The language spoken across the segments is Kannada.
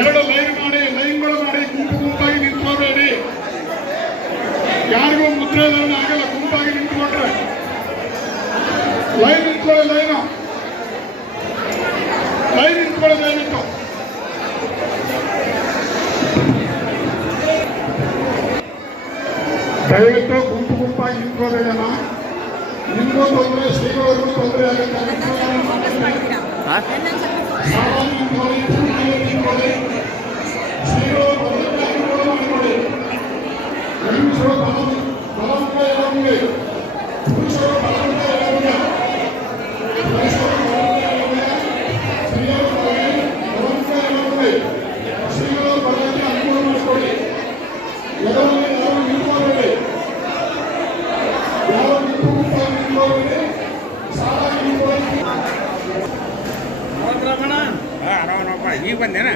ಎರಡು ಲೈನ್ಗಳು ಮಾಡಿ ಗುಂಪಾಗಿ ನಿಂತ್ಕೋಬೇಡಿ. ಯಾರಿಗೂ ಮುದ್ರೆದಾರಣ ಆಗಲ್ಲ. ಗುಂಪಾಗಿ ನಿಂತ್ಕೊಂಡ್ರೆ ಲೈನ್ ನಿಂತ್ಕೊಳ್ಳಿ. ಲೈನ್ ನಿಂತ್ಕೊಳ್ಳಿ ದಯವಿಟ್ಟು. ದಯವಿಟ್ಟು ಗುಂಪಾಗಿ ನಿಂತ್ಕೋಬೇಕಲ್ಲ. ನಿಮಗೂ ತೊಂದರೆ, ಶ್ರೀಗಳಿಗೂ ತೊಂದರೆ ಆಗುತ್ತೆ. ಈಗ ಬಂದೇನ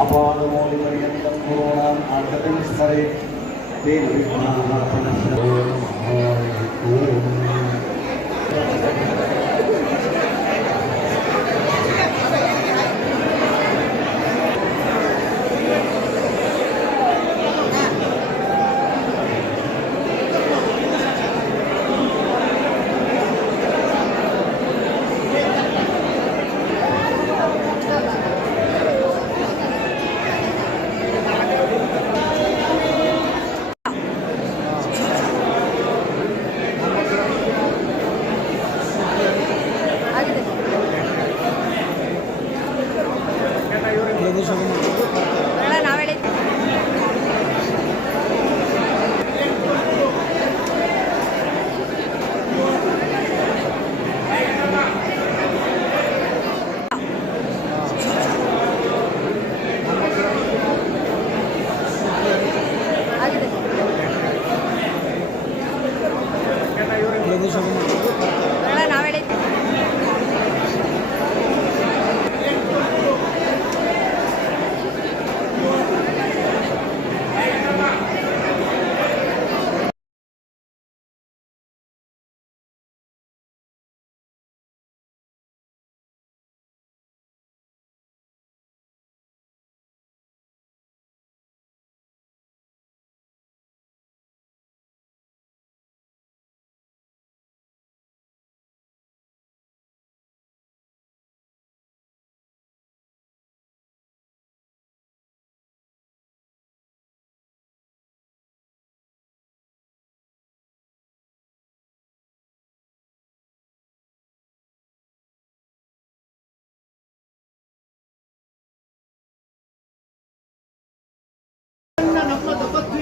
अपादमौलिपर्यन्तं पुराणाम् आर्तकं स्मरे तेन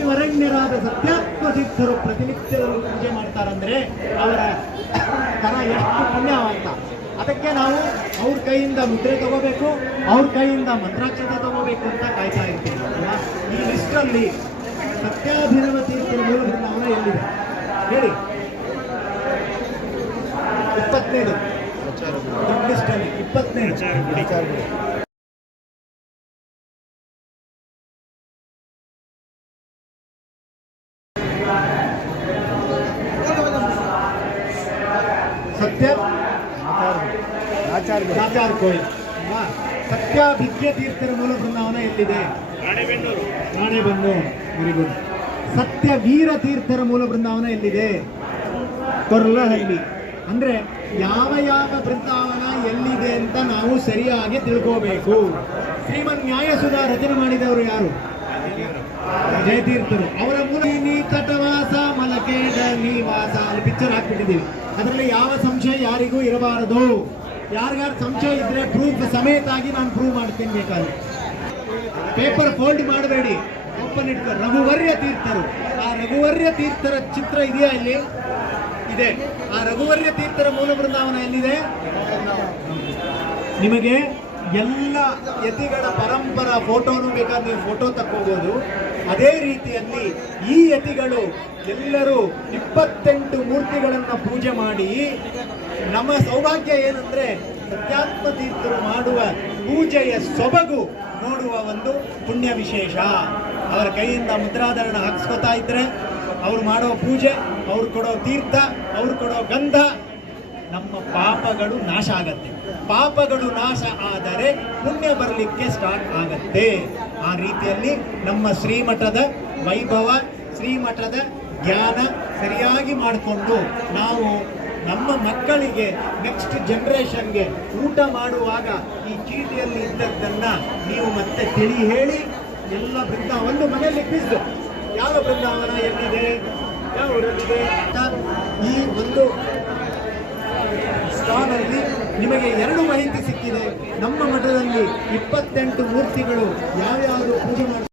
ವರಣ್ಯರಾದ ಸತ್ಯಾತ್ಮ ಸಿದ್ಧರು ಪ್ರತಿನಿತ್ಯದಲ್ಲಿ ಪೂಜೆ ಮಾಡ್ತಾರಂದ್ರೆ ಅವರ ತರ ಎಷ್ಟು ಪುಣ್ಯವಂತ. ಅದಕ್ಕೆ ನಾವು ಅವ್ರ ಕೈಯಿಂದ ಮುದ್ರೆ ತಗೋಬೇಕು, ಅವ್ರ ಕೈಯಿಂದ ಮಂತ್ರಾಕ್ಷತೆ ತಗೋಬೇಕು ಅಂತ ಕಾಯ್ತಾ ಇರ್ತೀವಿ. ಈ ಲಿಸ್ಟಲ್ಲಿ ಸತ್ಯಾಭಿನವ ತೀರ್ಥರ ಮೂಲ ಬೃಂದಾವನ ಎಲ್ಲಿದೆ ಹೇಳಿ? 25 ದೊಡ್ಡ ಲಿಸ್ಟಲ್ಲಿ 25 ನಾಚಾರ್ ಕೋಳಿ. ಸತ್ಯಾಭಿಜ್ಞ ತೀರ್ಥರ ಮೂಲ ಬೃಂದಾವನ ಎಲ್ಲಿದೆ? ರಾಣೆಬೆನ್ನೂರು. Very good. ಸತ್ಯವೀರ ತೀರ್ಥರ ಮೂಲ ಬೃಂದಾವನ ಎಲ್ಲಿದೆ? ಕೊರ್ಲಹಳ್ಳಿ. ಅಂದ್ರೆ ಯಾವ ಬೃಂದಾವನ ಎಲ್ಲಿದೆ ಅಂತ ನಾವು ಸರಿಯಾಗಿ ತಿಳ್ಕೋಬೇಕು. ಶ್ರೀಮನ್ ನ್ಯಾಯಸುಧಾ ರಚನೆ ಮಾಡಿದವರು ಯಾರು? ಜಯತೀರ್ಥರು. ಅವರ ಮೂಲ ತಟವಾಸ ಮಲಕೇಡ ನಿವಾಸ ಅಲ್ಲಿ ಪಿಕ್ಚರ್ ಹಾಕ್ಬಿಟ್ಟಿದ್ದೀವಿ. ಅದರಲ್ಲಿ ಯಾವ ಸಂಶಯ ಯಾರಿಗೂ ಇರಬಾರದು. ಯಾರಿಗಾರು ಸಂಶಯ ಇದ್ರೆ ಪ್ರೂಫ್ ಸಮೇತಾಗಿ ನಾನು ಪ್ರೂವ್ ಮಾಡ್ತೀನಿ. ಬೇಕಾದ್ರೆ ಪೇಪರ್ ಫೋಲ್ಡ್ ಮಾಡಬೇಡಿ, ಓಪನ್ ಇಟ್ಕೊ. ರಘುವರ್ಯ ತೀರ್ಥರು. ಆ ರಘುವರ್ಯ ತೀರ್ಥರ ಚಿತ್ರ ಇದೆಯಾ ಇಲ್ಲಿ? ಇದೆ. ಆ ರಘುವರ್ಯ ತೀರ್ಥರ ಮೂಲ ಬೃಂದಾವನ ಎಲ್ಲಿದೆ? ನಿಮಗೆ ಎಲ್ಲ ಯತಿಗಳ ಪರಂಪರಾ ಫೋಟೋನು ಬೇಕಾದ್ರೆ ನೀವು ಫೋಟೋ ತಕ್ಕೋಬಹುದು. ಅದೇ ರೀತಿಯಲ್ಲಿ ಈ ಯತಿಗಳು ಎಲ್ಲರೂ 28 ಮೂರ್ತಿಗಳನ್ನು ಪೂಜೆ ಮಾಡಿ, ನಮ್ಮ ಸೌಭಾಗ್ಯ ಏನಂದ್ರೆ ಸತ್ಯಾತ್ಮ ತೀರ್ಥರು ಮಾಡುವ ಪೂಜೆಯ ಸೊಬಗು ನೋಡುವ ಒಂದು ಪುಣ್ಯ ವಿಶೇಷ. ಅವರ ಕೈಯಿಂದ ಮುದ್ರಾಧರಣ ಹಾಕಿಸ್ಕೊತಾ ಇದ್ರೆ, ಅವ್ರು ಮಾಡೋ ಪೂಜೆ, ಅವ್ರು ಕೊಡೋ ತೀರ್ಥ, ಅವ್ರು ಕೊಡೋ ಗಂಧ, ನಮ್ಮ ಪಾಪಗಳು ನಾಶ ಆಗತ್ತೆ. ಪಾಪಗಳು ನಾಶ ಆದರೆ ಪುಣ್ಯ ಬರಲಿಕ್ಕೆ ಸ್ಟಾರ್ಟ್ ಆಗತ್ತೆ. ಆ ರೀತಿಯಲ್ಲಿ ನಮ್ಮ ಶ್ರೀಮಠದ ವೈಭವ, ಶ್ರೀಮಠದ ಜ್ಞಾನ ಸರಿಯಾಗಿ ಮಾಡಿಕೊಂಡು ನಾವು ನಮ್ಮ ಮಕ್ಕಳಿಗೆ, ನೆಕ್ಸ್ಟ್ ಜನರೇಷನ್ಗೆ ಊಟ ಮಾಡುವಾಗ ಈ ಚೀಟಿಯಲ್ಲಿ ಇದ್ದದ್ದನ್ನು ನೀವು ಮತ್ತೆ ತಿಳಿ ಹೇಳಿ, ಎಲ್ಲ ಬೃಂದಾವನ ಒಂದು ಮನೆಯಲ್ಲಿ ಕ್ವಿಜ್, ಯಾವ ಬೃಂದಾವನ ಎಲ್ಲಿದೆ, ಯಾವ ಊರಲ್ಲಿದೆ ಅಂತ ಈ ಒಂದು ಸ್ಟಾಲಲ್ಲಿ ನಿಮಗೆ 2 ಮಾಹಿತಿ ಸಿಕ್ಕಿದೆ. ನಮ್ಮ ಮಠದಲ್ಲಿ 28 ಮೂರ್ತಿಗಳು ಯಾವ್ಯಾವುದು ಪೂಜೆ ಮಾಡಿ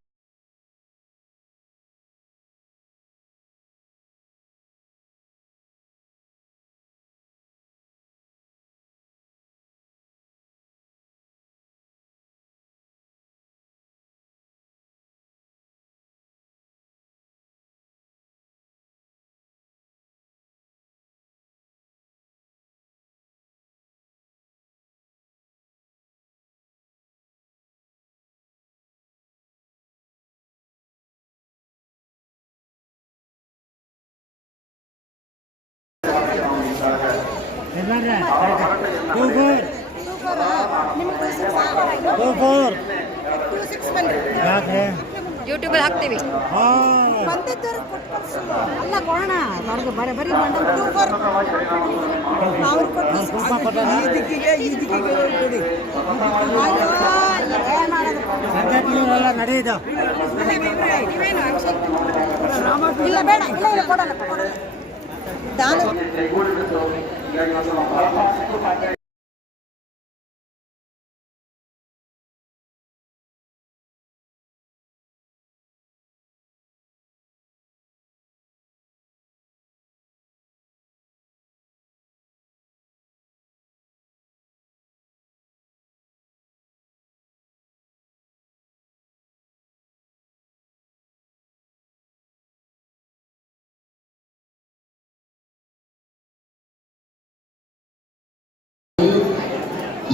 ಯೂಟ್ಯೂಬ್ ಹಾಕ್ತೀವಿ. ಬಂದಿದ್ದವ್ರು ಕೊಟ್ಟು ಕಳ್ಸು. ಅಲ್ಲ ಕೊಡೋಣ ಅವ್ರಿಗೆ ಬರೀ ಬರೀ ಅವ್ರು ಕೊಟ್ಟು ಈ ದಿಕ್ಕಿಗೆ ಕೊಡಿ. ನಡೆಯಿದ ಇಲ್ಲ ಬೇಡ, ಇಲ್ಲ ಇಲ್ಲ ಕೊಡೋಣ. ದಾನ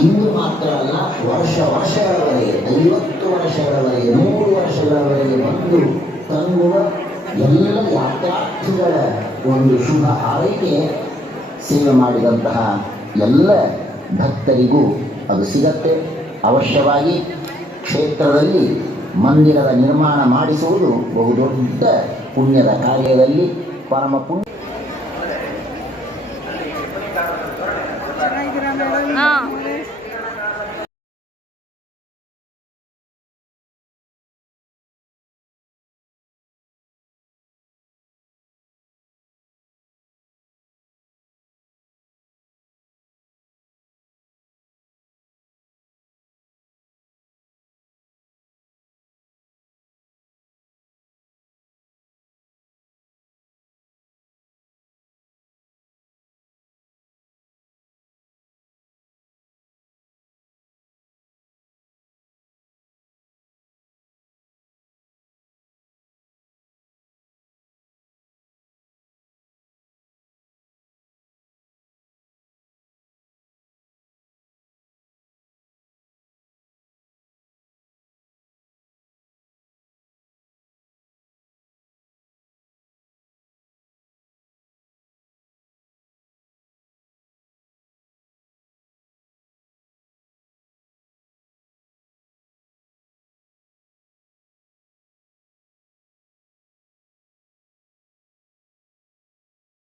ಇಂದು ಮಾತ್ರ ಅಲ್ಲ, ವರ್ಷಗಳವರೆಗೆ, 50 ವರ್ಷಗಳವರೆಗೆ, 100 ವರ್ಷಗಳವರೆಗೆ ಬಂದು ತಂಗುವ ಎಲ್ಲ ಯಾತ್ರಾರ್ಥಿಗಳ ಒಂದು ಶುಭ ಹಾರೈಕೆ ಸೇವೆ ಮಾಡಿದಂತಹ ಎಲ್ಲ ಭಕ್ತರಿಗೂ ಅದು ಸಿಗತ್ತೆ. ಅವಶ್ಯವಾಗಿ ಕ್ಷೇತ್ರದಲ್ಲಿ ಮಂದಿರದ ನಿರ್ಮಾಣ ಮಾಡಿಸುವುದು ಬಹುದೊಡ್ಡ ಪುಣ್ಯದ ಕಾರ್ಯದಲ್ಲಿ ಪರಮ ಪುಣ್ಯ.